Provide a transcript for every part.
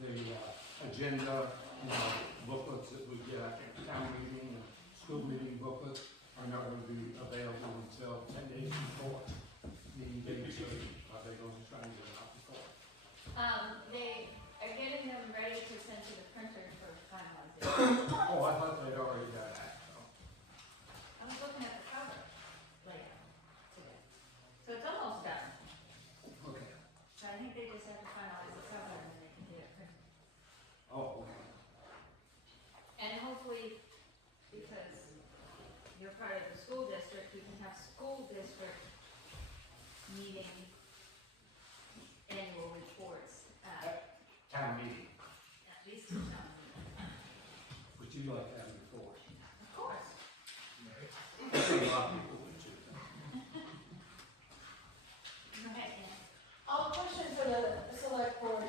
the agenda, booklets that we get, town meeting, school meeting booklets are not going to be available until 10 days before meeting dates. Are they going to try and get it out before? They are getting them ready to send to the printer for finalization. Oh, I thought they'd already got that. So. I was looking at the cover layout today. So it's almost done. Okay. So I think they just have to finalize the cover and then they can get it printed. Oh, okay. And hopefully, because you're part of the school district, we can have school district meeting annual reports at Town meeting, least a town meeting. which you like having before. Of course. I think a lot of people would too. Go ahead, Ann. Question for the select board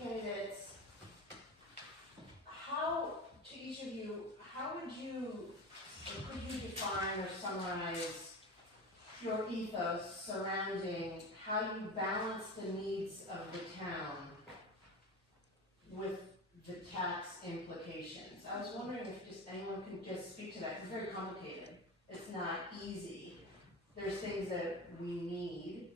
candidates. How, to each of you, how would you, or could you define or summarize your ethos surrounding how you balance the needs of the town with the tax implications? I was wondering if just anyone can just speak to that. It's very complicated. It's not easy. There's things that we need,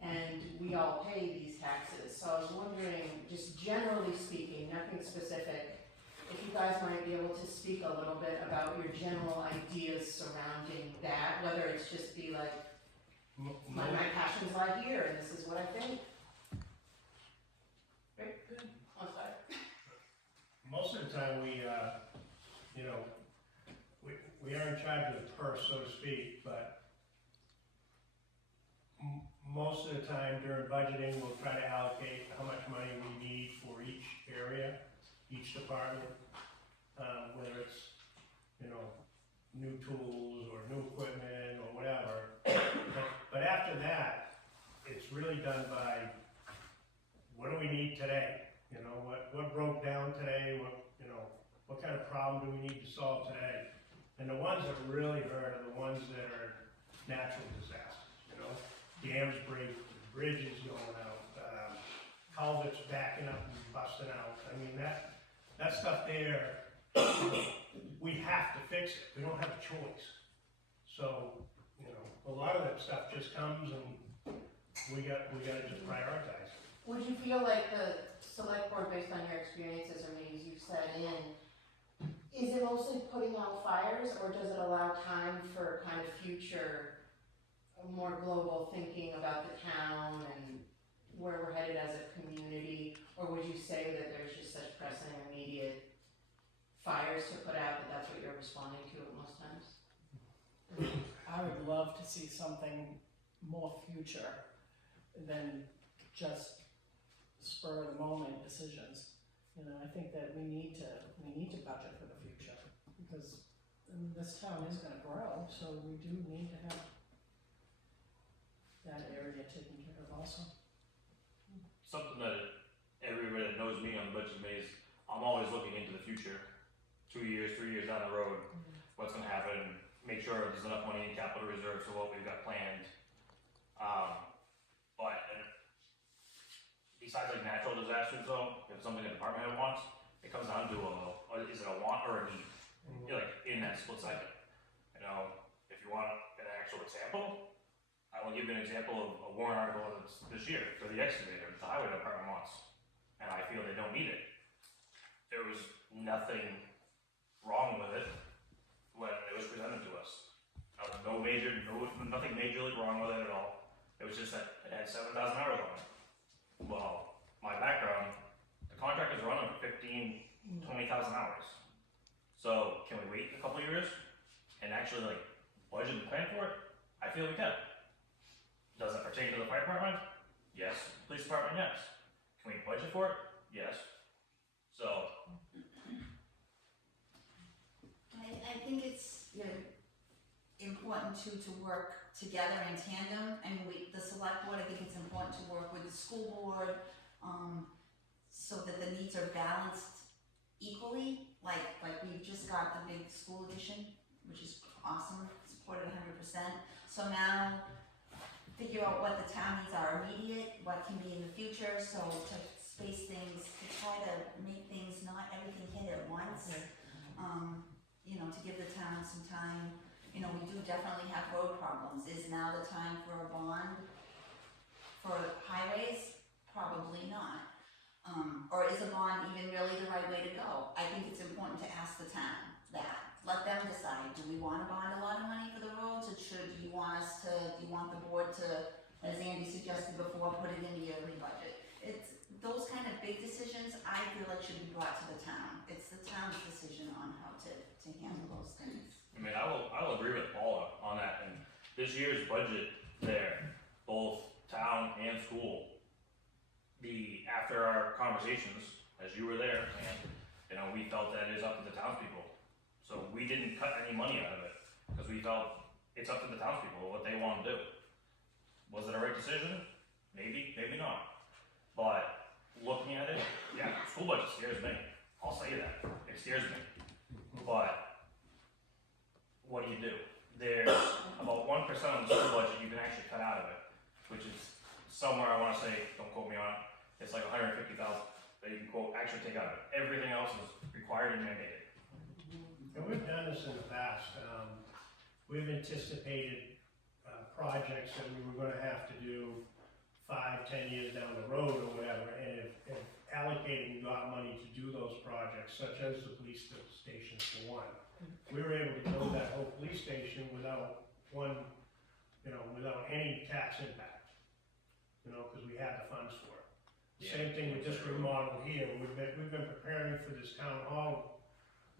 and we all pay these taxes. So I was wondering, just generally speaking, nothing specific, if you guys might be able to speak a little bit about your general ideas surrounding that, whether it's just be like, my passions lie here, and this is what I think. Right? Good. I'm sorry. Most of the time, we are in charge of the purse, so to speak, but most of the time during budgeting, we'll try to allocate how much money we need for each area, each department, whether it's, new tools or new equipment or whatever. But after that, it's really done by what do we need today? What broke down today? What kind of problem do we need to solve today? And the ones that really hurt are the ones that are natural disasters. Dams break, bridges going out, culverts backing up and busting out. I mean, that stuff there, we have to fix it. We don't have a choice. So, a lot of that stuff just comes and we got to just prioritize. Would you feel like the select board, based on your experiences or maybe as you've set in, is it mostly putting out fires, or does it allow time for kind of future, more global thinking about the town and where we're headed as a community? Or would you say that there's just such pressing, immediate fires to put out that that's what you're responding to at most times? I would love to see something more future than just spur of the moment decisions. I think that we need to budget for the future, because this town is gonna grow, so we do need to have that area taken care of also. Something that everybody that knows me on the budget committee is, I'm always looking into the future. 2 years, 3 years down the road, what's gonna happen, make sure there's enough money in capital reserves for what we've got planned. But besides like natural disasters though, if something a department head wants, it comes down to is it a want or a need? You're like in that split second. If you want an actual example, I will give you an example of a warrant article that's this year for the excavator that the highway department wants. And I feel they don't need it. There was nothing wrong with it when it was presented to us. Nothing majorly wrong with it at all. It was just that it had 7,000 hours on it. Well, my background, the contractors are running 15, 20,000 hours. So can we wait a couple years and actually budget and plan for it? I feel we can. Does it pertain to the fire department? Yes. Police department? Yes. Can we budget for it? Yes. So. I think it's important to work together in tandem. I mean, the select board, I think it's important to work with the school board, so that the needs are balanced equally. Like we've just got the big school edition, which is awesome, supported 100%. So now figure out what the town needs are immediate, what can be in the future, so to space things, to try to make things, not everything hit at once. You know, to give the town some time. You know, we do definitely have road problems. Is now the time for a bond for highways? Probably not. Or is a bond even really the right way to go? I think it's important to ask the town that. Let them decide, do we wanna bond a lot of money for the roads, or do you want the board to, as Andy suggested before, put it in the yearly budget? It's, those kind of big decisions, I feel like should be brought to the town. It's the town's decision on how to handle those things. I mean, I'll agree with Paula on that, and this year's budget there, both town and school, after our conversations, as you were there, and, you know, we felt that it is up to the townspeople. So we didn't cut any money out of it, because we felt it's up to the townspeople what they want to do. Was it a right decision? Maybe, maybe not. But looking at it, yeah, school budget scares me. I'll say that, it scares me. But what do you do? There's about 1% of the school budget you can actually cut out of it, which is somewhere, I want to say, don't quote me on it, it's like 150,000 that you can actually take out of it. Everything else is required and mandated. And we've done this in the past. We've anticipated projects that we were gonna have to do 5-10 years down the road or whatever, and if allocating our money to do those projects, such as the police station for one, we were able to build that whole police station without any tax impact, you know, because we had the funds for it. Yeah. Same thing with this remodel here. We've been preparing for this town hall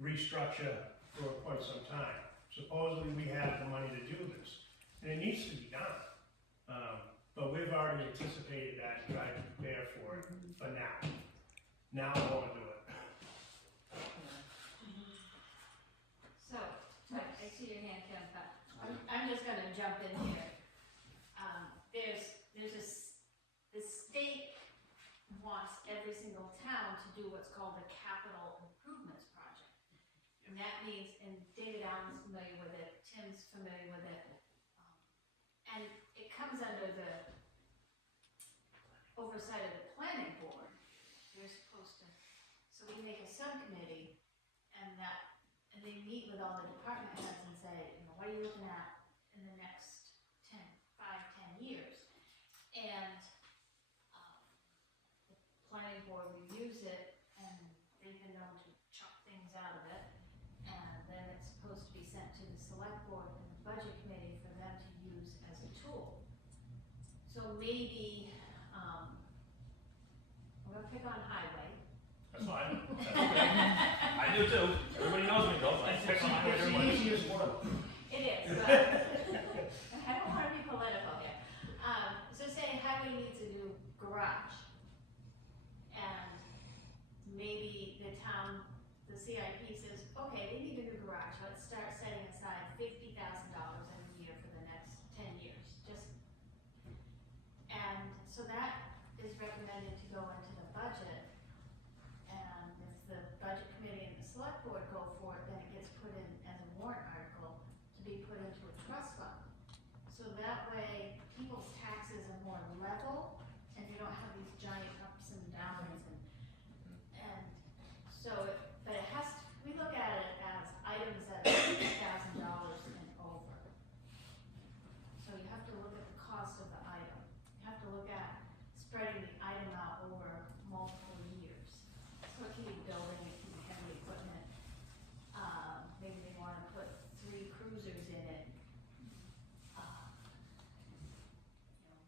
restructure for quite some time. Supposedly we have the money to do this, and it needs to be done. But we've already anticipated that and tried to prepare for it for now. Now I want to do it. So, I see your hand, Kim, but I'm just gonna jump in here. The state wants every single town to do what's called a capital improvements project. And that means, and David Allen's familiar with it, Tim's familiar with it. And it comes under the oversight of the planning board. They're supposed to, so we make a subcommittee and they meet with all the department heads and say, you know, what are you looking at in the next 10 years? And the planning board reviews it, and they've been known to chop things out of it. And then it's supposed to be sent to the select board and the budget committee for them to use as a tool. So maybe, I'm gonna pick on highway. That's fine. That's okay. I do too. Everybody knows me, though. I pick on It's the easiest one. It is, but I don't wanna be political here. So say highway needs a new garage. And maybe the town, the CIP says, okay, they need a new garage, let's start setting aside $50,000 every year for the next 10 years, and so that is recommended to go into the budget. And if the budget committee and the select board go for it, then it gets put in as a warrant article to be put into a trust fund. So that way, people's taxes are more level, and you don't have these giant ups and downs, and so, but it has to, we look at it as items that are $50,000 and over. So you have to look at the cost of the item. You have to look at spreading the item out over multiple years. So it can be building, it can be heavy equipment. Maybe they wanna put 3 cruisers in it.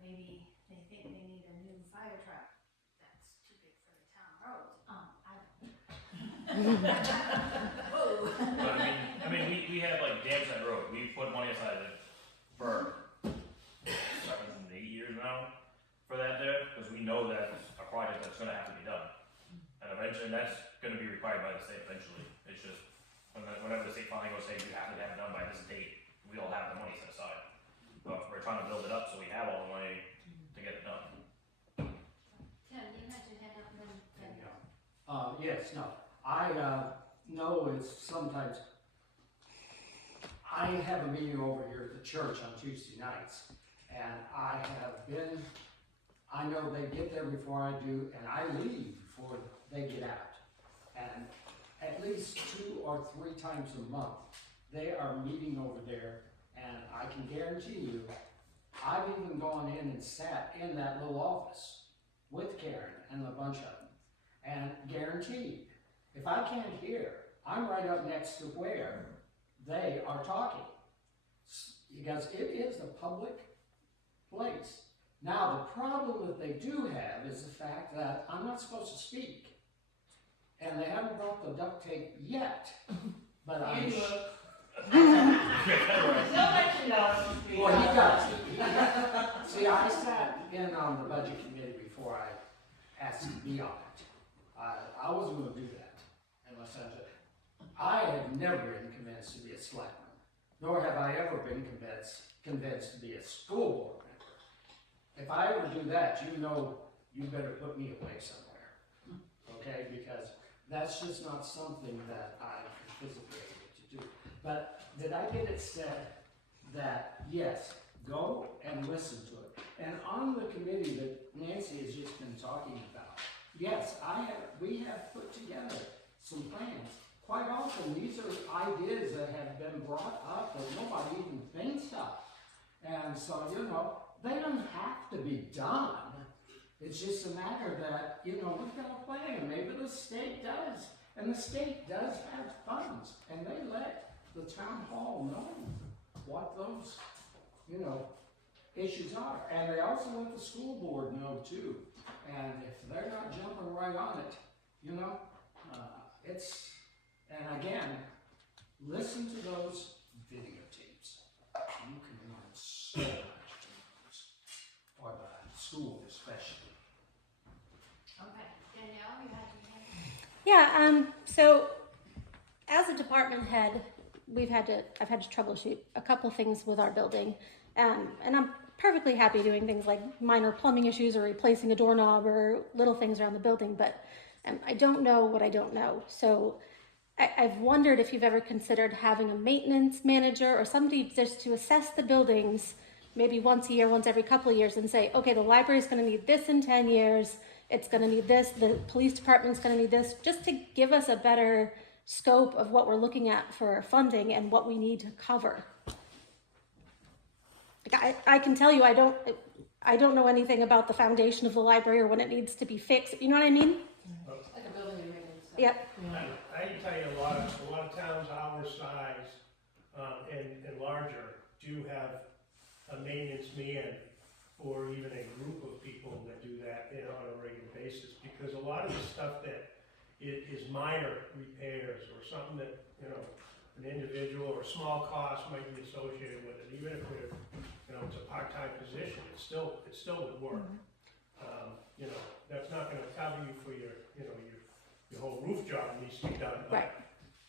Maybe they think they need a new fire truck that's too big for the town roads. I don't know. But I mean, we have like Barnstead Road. We've put money aside for 7, 8 years now for that there, because we know that's a project that's gonna have to be done. And eventually, that's gonna be required by the state eventually. It's just, whenever the state finally goes, say, you have to have it done by this date, we all have the money set aside. But we're trying to build it up so we have all the money to get it done. Tim, you had your hand up and then. Yes, no, I know it's sometimes, I have a meeting over here at the church on Tuesday nights, and I have been I know they get there before I do, and I leave before they get out. And at least 2 or 3 times a month, they are meeting over there, and I can guarantee you, I've even gone in and sat in that little office with Karen and a bunch of them, and guaranteed, if I can't hear, I'm right up next to where they are talking. Because it is a public place. Now, the problem that they do have is the fact that I'm not supposed to speak. And they haven't brought the duct tape yet, but I'm You sure. He'll let you know. Well, he does. See, I sat in on the budget committee before I asked to be on it. I wasn't gonna do that unless I have never been convinced to be a selectman, nor have I ever been convinced to be a school board member. If I ever do that, you know, you better put me away somewhere, okay? Because that's just not something that I can physically able to do. But did I get it said that, yes, go and listen to it? And on the committee that Nancy has just been talking about, yes, we have put together some plans. Quite often, these are ideas that have been brought up that nobody even thinks of. And so, you know, they don't have to be done. It's just a matter that, you know, we've got a plan, maybe the state does. And the state does have funds, and they let the town hall know what those, you know, issues are. And they also let the school board know too. And if they're not jumping right on it, you know, and again, listen to those videotapes. You can learn so much from those, or the school especially. Okay, Danielle, you had your hand? Yeah, so as a department head, I've had to troubleshoot a couple things with our building. And I'm perfectly happy doing things like minor plumbing issues or replacing a doorknob or little things around the building, but I don't know what I don't know. So I've wondered if you've ever considered having a maintenance manager or somebody just to assess the buildings maybe once a year, once every couple of years, and say, okay, the library's gonna need this in 10 years, it's gonna need this, the police department's gonna need this, just to give us a better scope of what we're looking at for funding and what we need to cover. Like I can tell you, I don't know anything about the foundation of the library or when it needs to be fixed. You know what I mean? Like a building and maintenance. Yep. I can tell you a lot of towns our size, and larger do have a maintenance man or even a group of people that do that on a regular basis, because a lot of the stuff that is minor repairs or something that, you know, an individual or small cost might be associated with it, even if we're, you know, it's a part-time position, it still would work. You know, that's not gonna cover you for your whole roof job needs to be done, Right.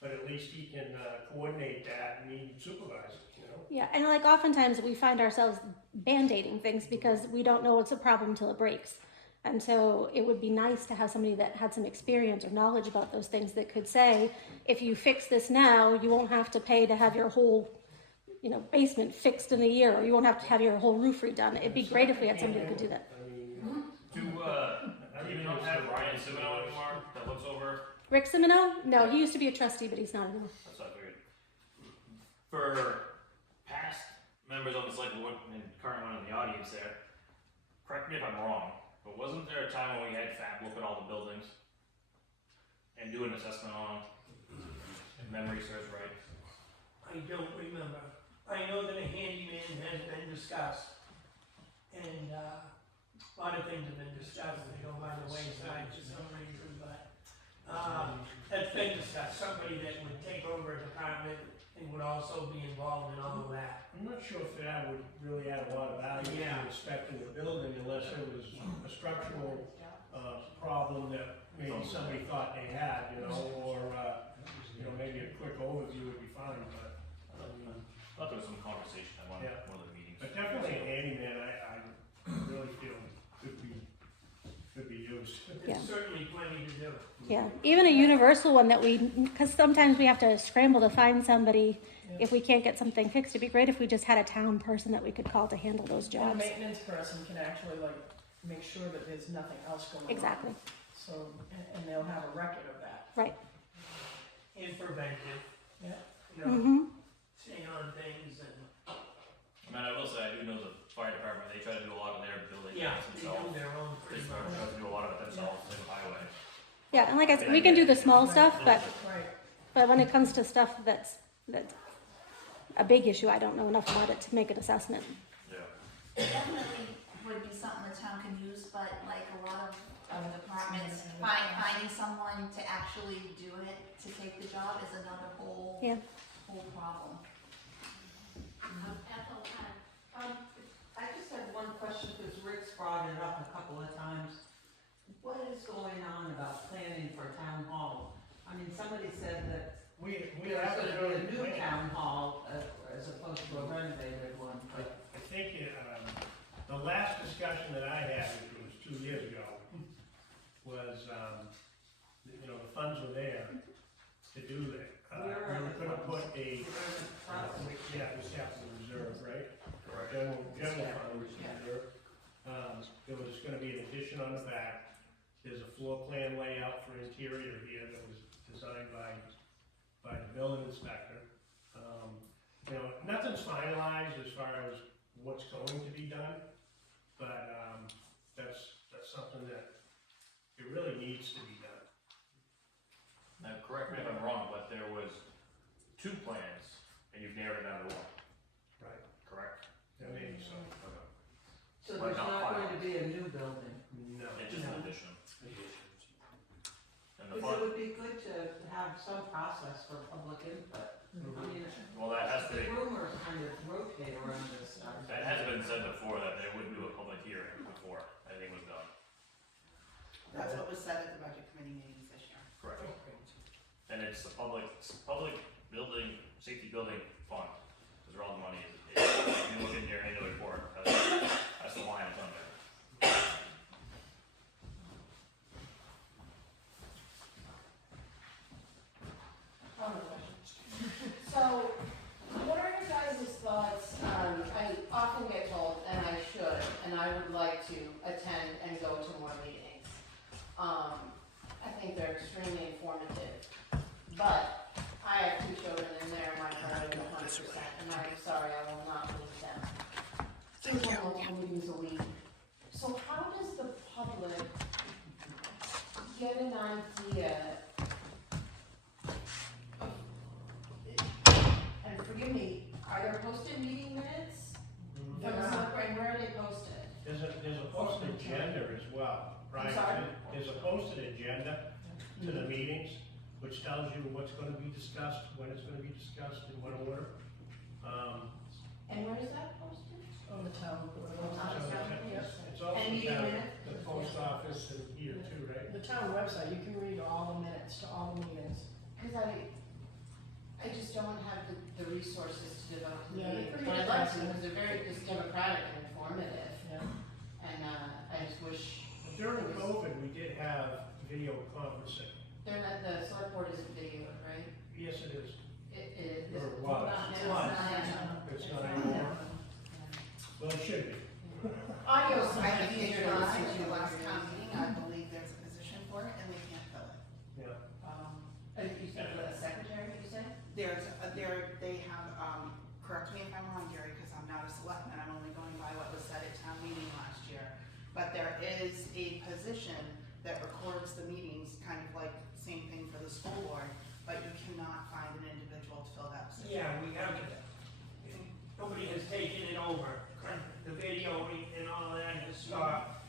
but at least he can coordinate that and he can supervise it, you know? Yeah, and like oftentimes we find ourselves band-aiding things because we don't know it's a problem until it breaks. And so it would be nice to have somebody that had some experience or knowledge about those things that could say, if you fix this now, you won't have to pay to have your whole, you know, basement fixed in a year, or you won't have to have your whole roof redone. It'd be great if we had somebody that could do that. I mean, Do you not have Ryan Simino anymore that looks over? Rick Simino? No, he used to be a trustee, but he's not anymore. That's what I figured. For past members of the select board and current one in the audience there, correct me if I'm wrong, but wasn't there a time when we had FAB look at all the buildings and do an assessment on them? If memory serves right. I don't remember. I know that a handyman has been discussed, and a lot of things have been discussed, they go by the wayside for some reason, but that's been discussed, somebody that would take over a department and would also be involved in all of that. I'm not sure if that would really add a lot of value Yeah. to inspecting the building unless there was a structural problem that maybe somebody thought they had, you know, or, you know, maybe a quick overview would be fine, but, I thought there was some conversation at one of the meetings. but definitely a handyman, I really feel could be used. Yeah. There's certainly plenty to do. Yeah, even a universal one that because sometimes we have to scramble to find somebody if we can't get something fixed. It'd be great if we just had a town person that we could call to handle those And a jobs. maintenance person can actually like make sure that there's nothing else going on. Exactly. So, and they'll have a record of that. Right. And preventive. Yeah. You know, Mm-hmm. stay on things and, I mean, I will say, I do know the fire department, they try to do a lot of their building yeah, maintenance they do themselves. their own They pretty try much. to do a lot of it themselves, like the highway. Yeah, and like I said, we can do the small stuff, but Right. when it comes to stuff that's a big issue, I don't know enough about it to make an assessment. Yeah. It definitely would be something the town can use, but like a lot of departments, finding someone to actually do it, to take the job is another whole Yeah. problem. Ethel, I just have one question, because Rick's brought it up a couple of times. What is going on about planning for town hall? I mean, somebody said that We there's have to gonna go be a to new plan. town hall, as opposed to a renovated one, but. I think, the last discussion that I had, which was 2 years ago, was, you know, the funds were there to do that. Where are We were the gonna put funds? a, yeah, this capital reserve, right? General fund reserve. There was gonna be an addition on the back. There's a floor plan layout for interior here that was designed by the building inspector. You know, nothing's finalized as far as what's going to be done, but, that's something that it really needs to be done. Now, correct me if I'm wrong, but there was 2 plans, and you've narrowed it down to 1, Right. correct? I mean, so, Okay. So But there's not not going to finalized. be a new building? no. It's just an addition. And the Because it fund, would be good to have some process for public input. I mean, well, that has to the be, rumors kind of rotate around this stuff. that has been said before, that they would do a public hearing before anything was done. That's what was said at the budget committee meetings this year. Correct. And it's the public building, safety building fund, is where all the money is. If you look in your annual report, that's the line it's under. So, what are your guys' thoughts, I often get told, and I should, and I would like to attend and go to more meetings. I think they're extremely informative, but I have 2 children and they're my priority 100%, and I'm sorry, I will not leave them. Thank you. Local meetings a week. So how does the public get an idea and forgive me, are there posted meeting minutes? From the select board, and where are they posted? There's a posted agenda as well, right? sorry? There's a posted agenda to the meetings, which tells you what's gonna be discussed, when it's gonna be discussed, in what order. And where is that posted? On the town. It's also And meeting down at minutes? the post office and here too, right? The town website, you can read all the minutes to all the meetings. Cause I just don't have the resources to devote to the Yeah, they're meetings, pretty but I'd like to, interesting. because they're very just democratic and informative, Yeah. and, I just wish, During COVID, we did have video conferencing. they're not, the select board isn't video, right? Yes, it is. It is. Or it was. It's It not was. now. It's not anymore. Well, it should be. Audio is I much think easier you're to right, listen at the to. last town meeting, I believe there's a position for it and we can't fill it. Yeah. You said a secretary, you said? They have, correct me if I'm wrong, Gary, because I'm not a selectman, I'm only going by what was said at town meeting last year. But there is a position that records the meetings, kind of like same thing for the school board, but you cannot find an individual to fill that position. Yeah, we have it. And nobody has taken it over. The video and all that has stopped.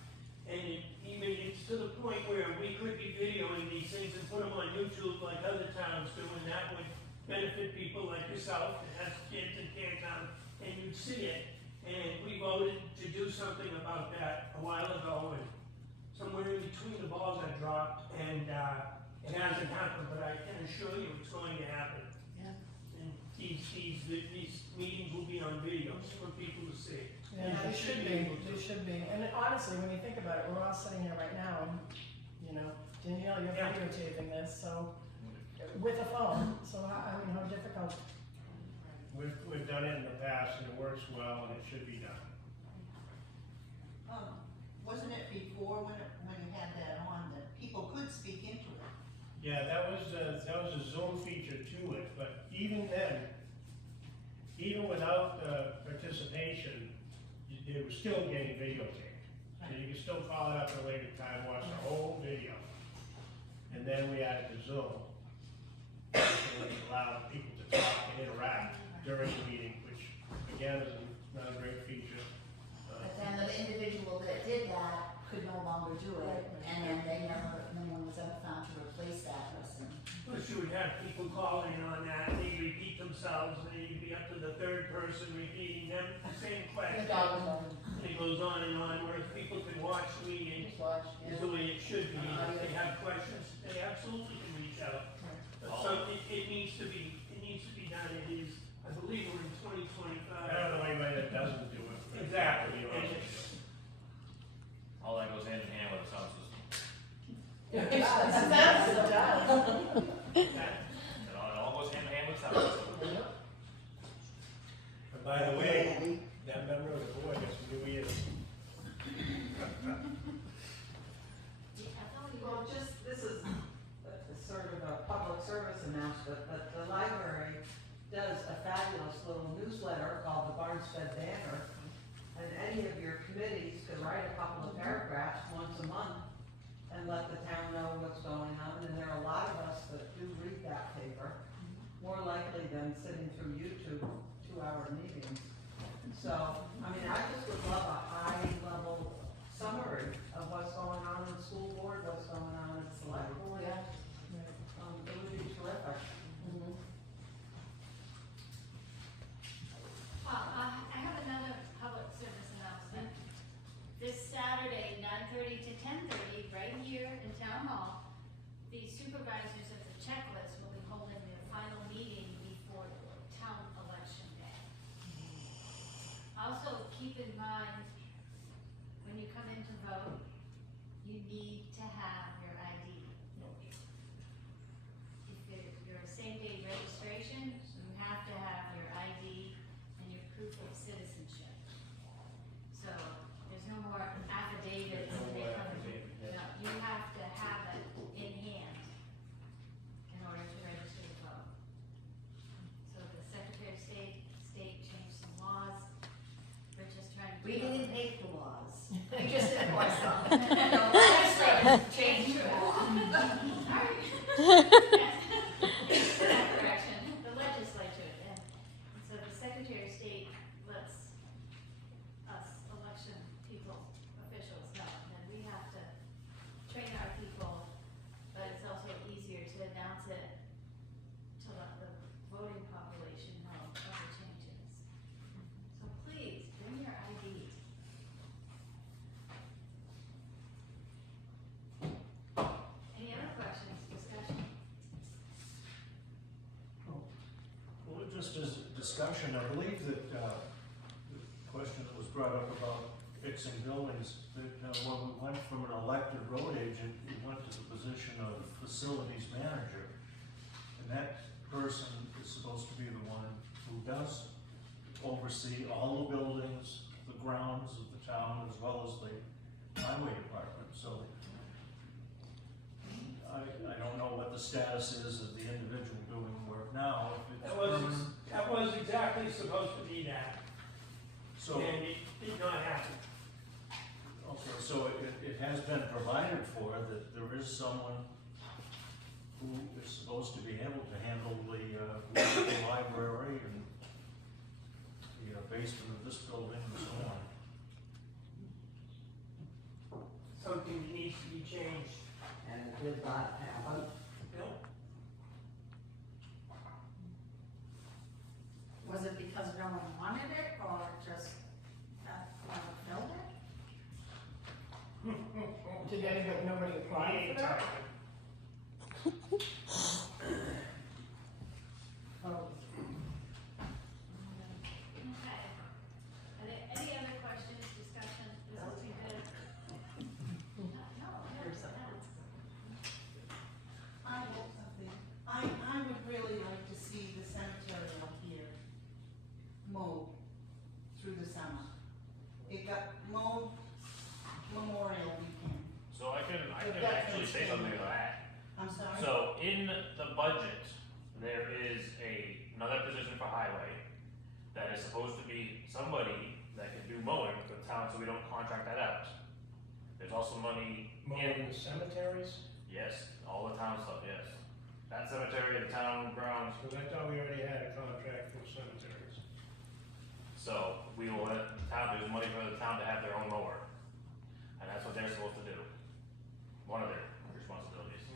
And it's to the point where we could be videoing these things and put them on YouTube like other towns do, and that would benefit people like yourself that has kids and can't come, and you'd see it. And we voted to do something about that a while ago, and somewhere in between the balls got dropped, and it hasn't happened, but I can assure you it's going to happen. Yeah. And these meetings will be on videos for people to see. Yeah, they should be, and honestly, when you think about it, we're all sitting here right now, and, you know, Danielle, you're Yeah. videotaping this, so, with a phone, so I mean, how difficult. We've done it in the past and it works well and it should be done. Wasn't it Yeah, that was a Zoom feature to it, but even then, even without participation, they were still getting videotaped. So you can still call it up at a later time, watch the whole video. And then we added the Zoom. So we allowed people to talk and interact during the meeting, which again is another great feature. But then the individual that did that could no longer do it, and then no one was ever found to replace that person. Plus you would have people calling on that, they repeat themselves, and you'd be up to the third person repeating them, the same question. And it goes on and on, whereas people can watch the meeting, is the way it should be. If they have questions, they absolutely can reach out. But so it needs to be done, it is, I believe we're in 2025. I don't know anybody that doesn't do it. but- Exactly. You know, And it's- All that goes hand in hand with the sound system. It does. It all goes hand in hand with sound system. And by the way, that member of the board has some new ears. Well, just, this is sort of a public service announcement, but the library does a fabulous little newsletter called the Barnstead Banner. And any of your committees could write a couple of paragraphs once a month and let the town know what's going on. And there are a lot of us that do read that paper, more likely than sitting through YouTube 2-hour meetings. So, I mean, I just would love a high-level summary of what's going on in the school board, what's going on in the select board. Yeah. It would be terrific. I have another public service announcement. This Saturday, 9:30 to 10:30, right here in Town Hall, the supervisors of the checklist will be holding their final meeting before town election day. Also, keep in mind, when you come in to vote, you need to have your ID. If you're a same-day registration, you have to have your ID and your proof of citizenship. So there's no more affidavits and they come, no, you have to have it in hand in order to register to vote. So the Secretary of State changed some laws. We're just trying to. We didn't make the laws, we just enforced them. The legislators changed the law. That correction, the legislature, and so the Secretary of State lets us election people, officials know that we have to train our people, but it's also easier to announce it to let the voting population know of the changes. So please, bring your ID. Any other questions, discussion? Well, just as a discussion, I believe that the question that was brought up about fixing buildings, that when we went from an elected road agent, we went to the position of facilities manager. And that person is supposed to be the one who does oversee all the buildings, the grounds of the town, as well as the highway department. So I don't know what the status is of the individual doing the work now. If it's permanent. That was exactly supposed to be that, So, and it did not happen. okay, so it has been provided for that there is someone who is supposed to be able to handle the library and the basement of this building and so on. Something needs to be changed. And it did not happen. Nope. Was it because no one wanted it, or just not filled it? Did anybody, nobody apply for that? Oh, Okay. Are there any other questions, discussion? This has been good. No, I would really like to see the cemetery up here mowed through the summer. It got mowed Memorial Weekend. So I can actually say something to that. I'm sorry? So in the budget, there is another position for highway that is supposed to be somebody that can do mowing for the town, so we don't contract that out. There's also money Mowing the cemeteries, yes, all the town stuff, yes. That cemetery, the town grounds, because I thought we already had a contract for cemeteries. so we will let the town, there's money for the town to have their own mower. And that's what they're supposed to do. One of their responsibilities.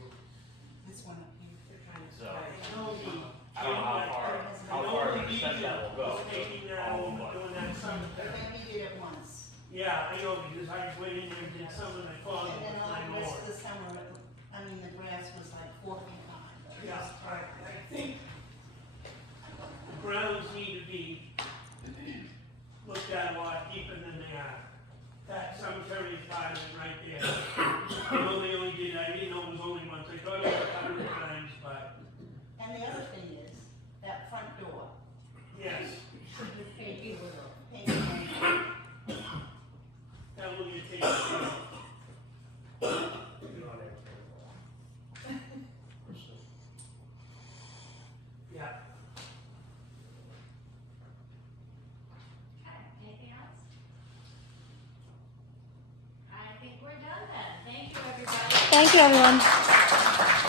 This one up here. They're trying to. So, I I don't know how far an extent that will go. Taking that over, but- doing that But cemetery. then we did it once. Yeah, I know, because I went in there and did some of my father And then with all my the rest mower. of the summer, the grass was like 4 feet high. But it Yeah, was- I think the grounds need to be looked at a lot deeper than they are. That cemetery is part of it right there. I know they only did, I didn't know it was only once, I thought it was 100 times, but And the other thing is, that front door, yes, should be painted, painted. that will get taken care of. Not anything. Yeah. Okay, anything else? I think we're done then. Thank you, everybody. Thank you, everyone.